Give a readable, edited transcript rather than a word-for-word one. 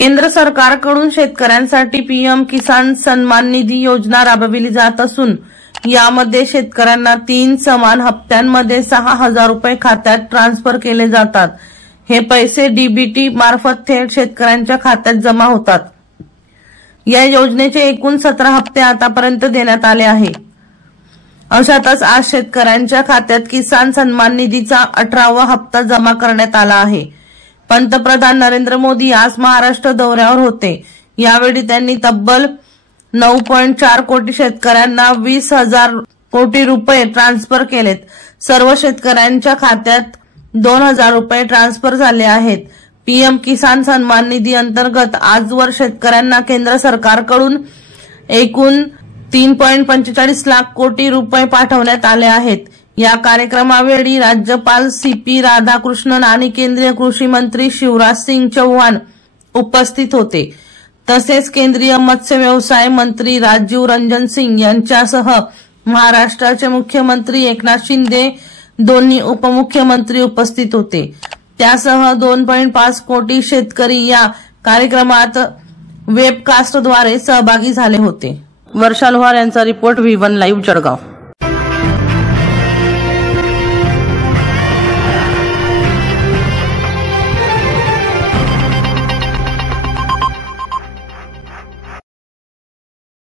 केंद्र सरकारकडून शेतकऱ्यांसाठी पीएम किसान सन्मान निधी योजना राबविली जात असून यामध्ये शेतकऱ्यांना 3 समान हप्त्यांमध्ये 6,000 रुपये खात्यात ट्रान्सफर केले जातात। हे पैसे डीबीटी मार्फत थेट शेतकऱ्यांच्या खात्यात जमा होतात। या योजनेचे एकूण 17 हप्ते आतापर्यंत देण्यात आले आहे। अशातच आज शेतकऱ्यांच्या खात्यात किसान सन्मान निधीचा 18वा हप्ता जमा करण्यात आला आहे। पंतप्रधान नरेंद्र मोदी आज महाराष्ट्र दौऱ्यावर होते। यावेळी त्यांनी तब्बल 9.4 कोटी शेतकऱ्यांना 20,000 कोटी रुपये ट्रान्सफर केलेत। सर्व शेतकऱ्यांच्या खात्यात 2,000 रुपये ट्रान्सफर झाले आहेत। पीएम किसान सन्मान निधी अंतर्गत आजवर शेतकऱ्यांना केंद्र सरकारकडून एकूण 3.45 लाख कोटी रुपये पाठवण्यात आले आहेत। या कार्यक्रमावेळी राज्यपाल सीपी राधाकृष्णन आणि केंद्रीय कृषी मंत्री शिवराज सिंग चौहान उपस्थित होते। तसेच केंद्रीय मत्स्य व्यवसाय मंत्री राजीव रंजन सिंग यांच्यासह महाराष्ट्राचे मुख्यमंत्री एकनाथ शिंदे, दोन्ही उपमुख्यमंत्री उपस्थित होते। त्यासह 2.5 कोटी शेतकरी या कार्यक्रमात वेबकास्टद्वारे सहभागी झाले होते। वर्षा लोहार यांचा रिपोर्ट V1 लाईव्ह जळगाव।